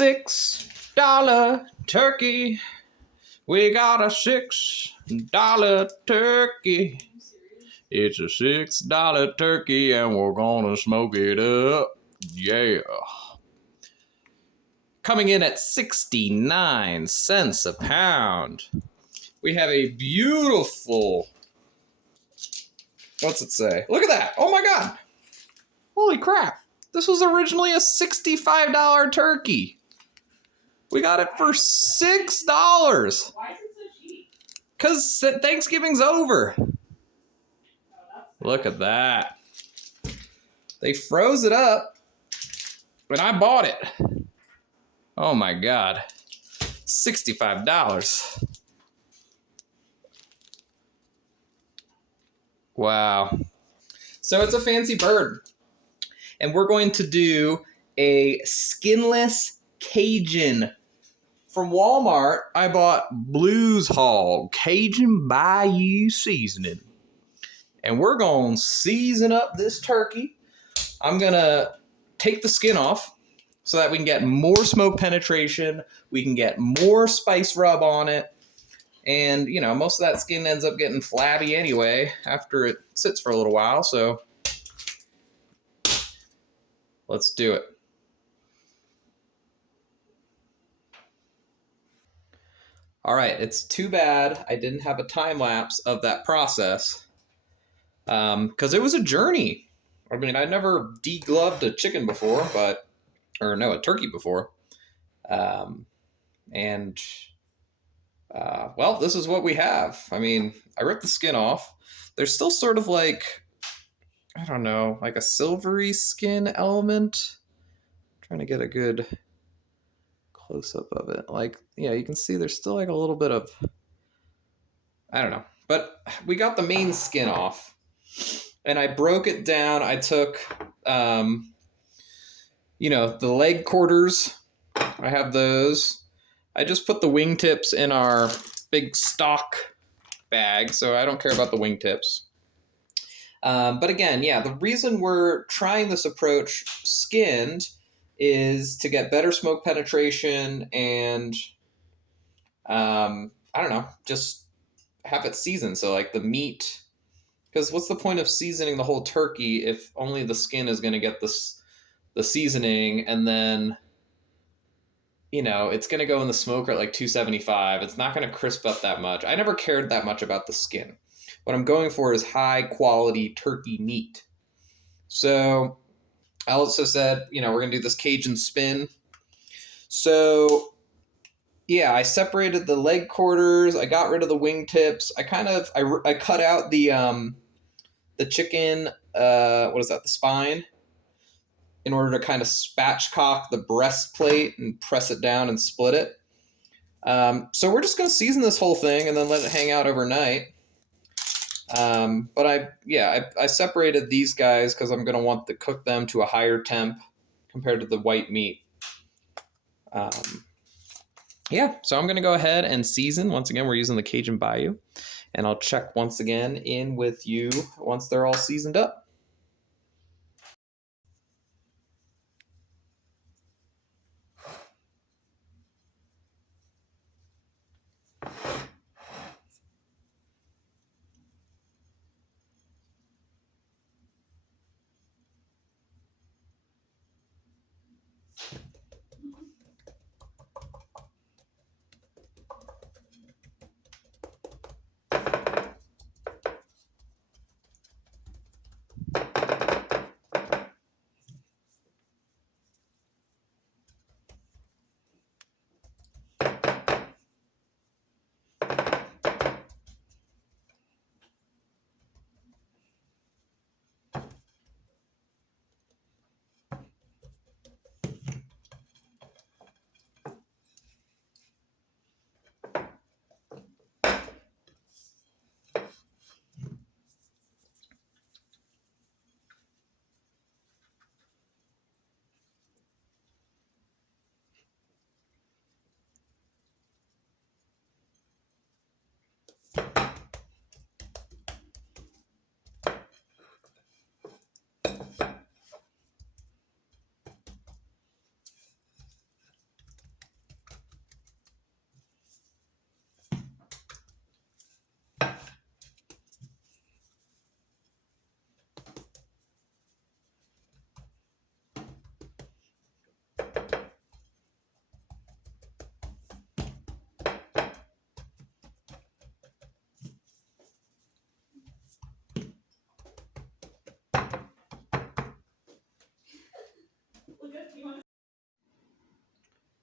$6 turkey. We got a $6 turkey. It's a $6 turkey and we're gonna smoke it up. Yeah. Coming in at 69 cents a pound. We have a beautiful, what's it say? Look at that. Oh my God. Holy crap. This was originally a $65 turkey. We got it for $6. Why is it so cheap? Because Thanksgiving's over. Oh, that's Look at that. They froze it up, and I bought it. Oh my God. $65. Wow. So it's a fancy bird. And we're going to do a skinless Cajun. From Walmart, I bought Blues Hog Cajun Bayou seasoning. And we're going to season up this turkey. I'm going to take the skin off so that we can get more smoke penetration. We can get more spice rub on it. And, you know, most of that skin ends up getting flabby anyway after it sits for a little while. So let's do it. All right, it's too bad I didn't have a time lapse of that process because it was a journey. I mean, I'd never degloved a chicken before, a turkey before. Well, this is what we have. I mean, I ripped the skin off. There's still sort of like, I don't know, like a silvery skin element. I'm trying to get a good close-up of it. Like, yeah, you can see there's still like a little bit of, I don't know. But we got the main skin off. And I broke it down. I took, the leg quarters. I have those. I just put the wingtips in our big stock bag, so I don't care about the wingtips. But again, yeah, the reason we're trying this approach skinned is to get better smoke penetration and, I don't know, just have it seasoned. So like the meat, because what's the point of seasoning the whole turkey if only the skin is going to get the seasoning, and then, you know, it's going to go in the smoker at like 275. It's not going to crisp up that much. I never cared that much about the skin. What I'm going for is high quality turkey meat. So I also said, we're going to do this Cajun spin. So yeah, I separated the leg quarters. I got rid of the wingtips. I cut out the chicken, the spine, in order to kind of spatchcock the breastplate and press it down and split it. So we're just going to season this whole thing and then let it hang out overnight. But I separated these guys because I'm going to want to cook them to a higher temp compared to the white meat. So I'm going to go ahead and season. Once again, we're using the Cajun Bayou. And I'll check once again in with you once they're all seasoned up.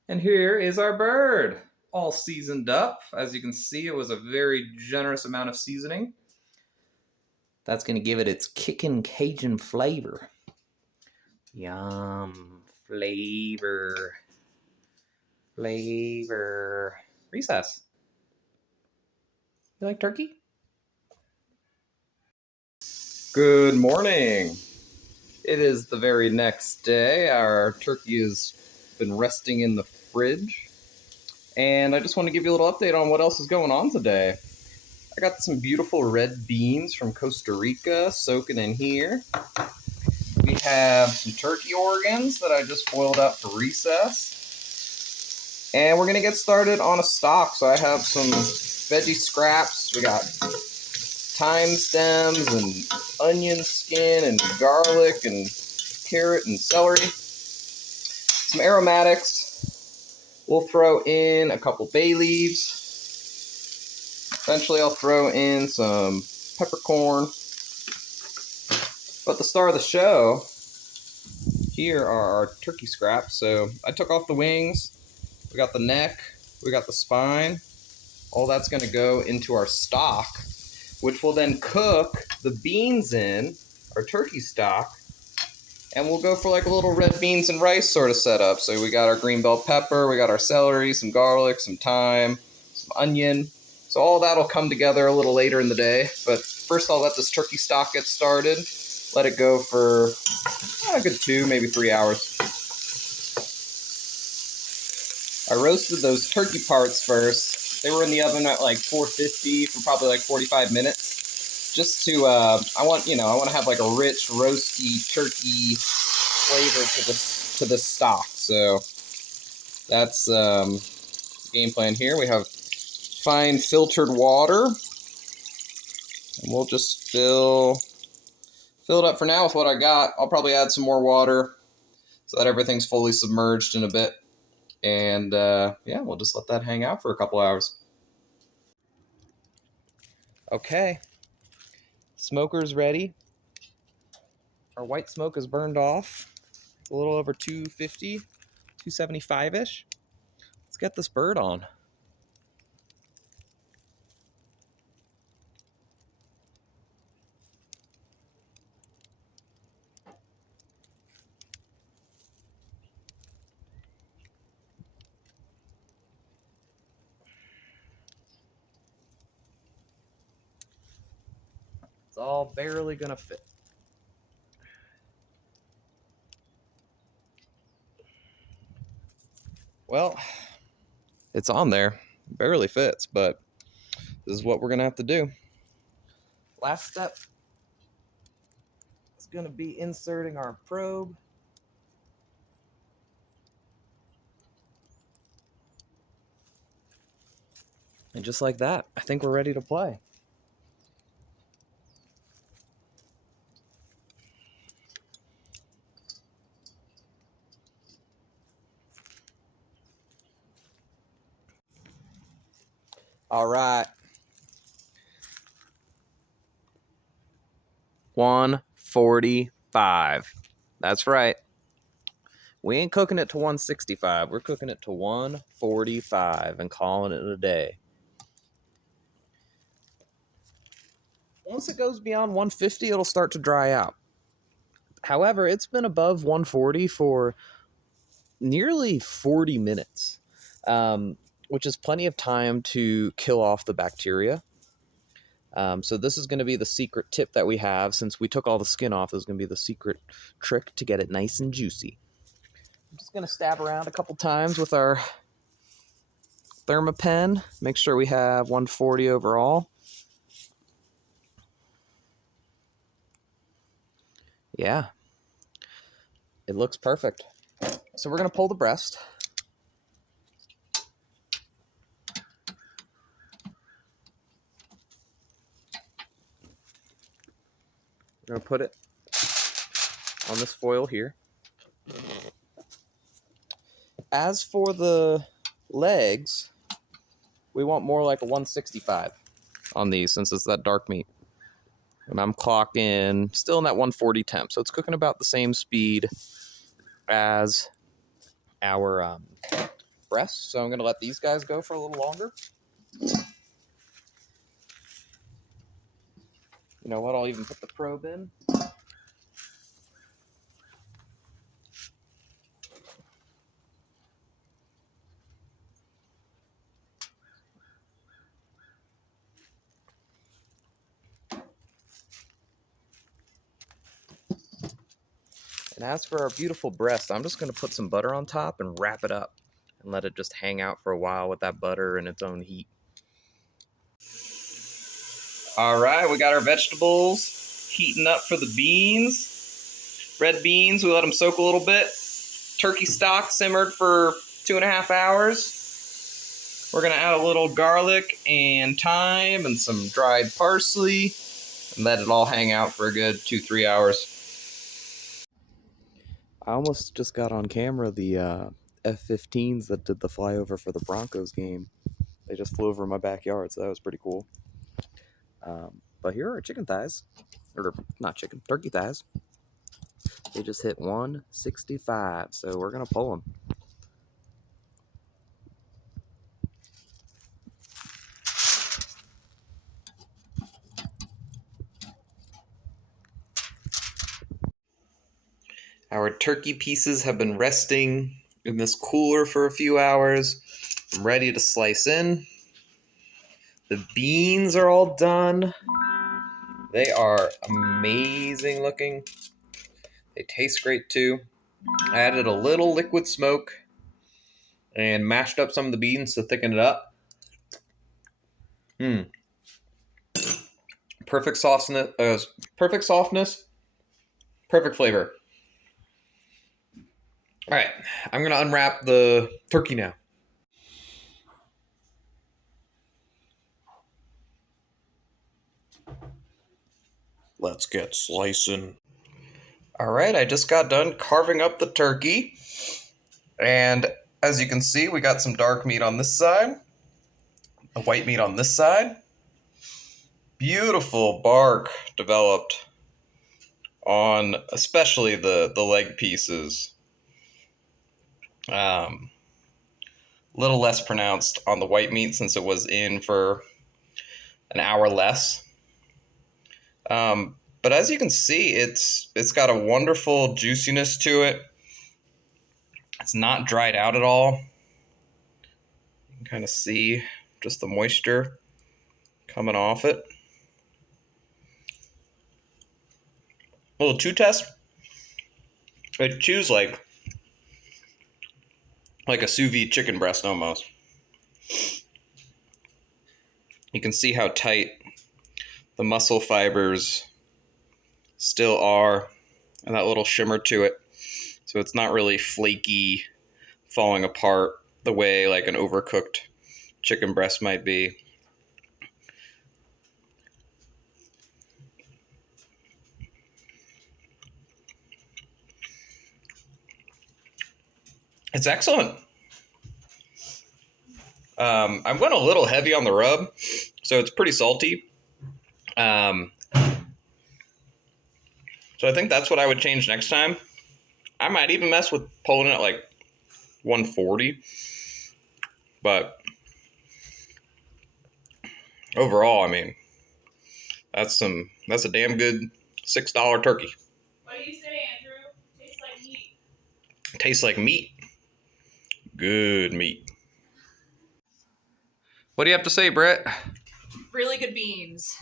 And here is our bird, all seasoned up. As you can see, it was a very generous amount of seasoning. That's going to give it its kickin' Cajun flavor. Yum. Flavor. Flavor. Recess. You like turkey? Good morning. It is the very next day. Our turkey has been resting in the fridge. And I just want to give you a little update on what else is going on today. I got some beautiful red beans from Costa Rica soaking in here. We have some turkey organs that I just boiled up for recess. And we're going to get started on a stock. So I have some veggie scraps. We got thyme stems and onion skin and garlic and carrot and celery. Some aromatics. We'll throw in a couple bay leaves. Eventually I'll throw in some peppercorn. But the star of the show, here are our turkey scraps. So I took off the wings. We got the neck. We got the spine. All that's going to go into our stock, which will then cook the beans in, our turkey stock. And we'll go for like a little red beans and rice sort of setup. So we got our green bell pepper. We got our celery, some garlic, some thyme, some onion. So all that'll come together a little later in the day. But first I'll let this turkey stock get started. Let it go for a good 2, maybe 3 hours. I roasted those turkey parts first. They were in the oven at like 450 for probably like 45 minutes. Just to, I want to have like a rich, roasty turkey flavor to the stock. So that's the game plan here. We have fine filtered water, and we'll just fill it up for now with what I got. I'll probably add some more water so that everything's fully submerged in a bit, and yeah, we'll just let that hang out for a couple hours. Okay, smoker's ready. Our white smoke is burned off, a little over 250, 275-ish. Let's get this bird on. It's all barely gonna fit. Well, it's on there. Barely fits, but this is what we're gonna have to do. Last step is gonna be inserting our probe. And just like that, I think we're ready to play. All right. 145. That's right. We ain't cooking it to 165. We're cooking it to 145 and calling it a day. Once it goes beyond 150, it'll start to dry out. However, it's been above 140 for nearly 40 minutes, which is plenty of time to kill off the bacteria. So this is going to be the secret tip that we have. Since we took all the skin off, this is going to be the secret trick to get it nice and juicy. I'm just going to stab around a couple times with our Thermapen. Make sure we have 140 overall. Yeah, it looks perfect. So we're going to pull the breast. We're going to put it on this foil here. As for the legs, we want more like a 165 on these since it's that dark meat. And I'm clocking still in that 140 temp, so it's cooking about the same speed as our breasts. So I'm going to let these guys go for a little longer. You know what? I'll even put the probe in. And as for our beautiful breast, I'm just going to put some butter on top and wrap it up and let it just hang out for a while with that butter and its own heat. All right, we got our vegetables heating up for the beans. Red beans, we let them soak a little bit. Turkey stock simmered for 2.5 hours. We're going to add a little garlic and thyme and some dried parsley and let it all hang out for a good 2-3 hours. I almost just got on camera the F-15s that did the flyover for the Broncos game. They just flew over my backyard, so that was pretty cool. But here are chicken thighs. Or, not chicken, turkey thighs. They just hit 165, so we're going to pull them. Our turkey pieces have been resting in this cooler for a few hours. I'm ready to slice in. The beans are all done. They are amazing looking. They taste great too. I added a little liquid smoke and mashed up some of the beans to thicken it up. Perfect softness, perfect flavor. All right, I'm gonna unwrap the turkey now. Let's get slicing. All right, I just got done carving up the turkey. And as you can see, we got some dark meat on this side, the white meat on this side. Beautiful bark developed on especially the leg pieces. Little less pronounced on the white meat since it was in for an hour less. But as you can see, it's got a wonderful juiciness to it. It's not dried out at all. You can kind of see just the moisture coming off it. Little chew test. It chews like a sous vide chicken breast almost. You can see how tight the muscle fibers still are and that little shimmer to it. So it's not really flaky, falling apart the way like an overcooked chicken breast might be. It's excellent. I went a little heavy on the rub, so it's pretty salty. So I think that's what I would change next time. I might even mess with pulling it at like 140. But overall, I mean, that's a damn good $6 turkey. What do you say, Andrew? Tastes like meat. Tastes like meat. Good meat. What do you have to say, Brett? Really good beans.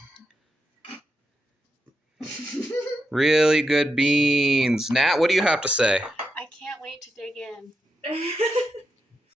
Really good beans. Nat, what do you have to say? I can't wait to dig in.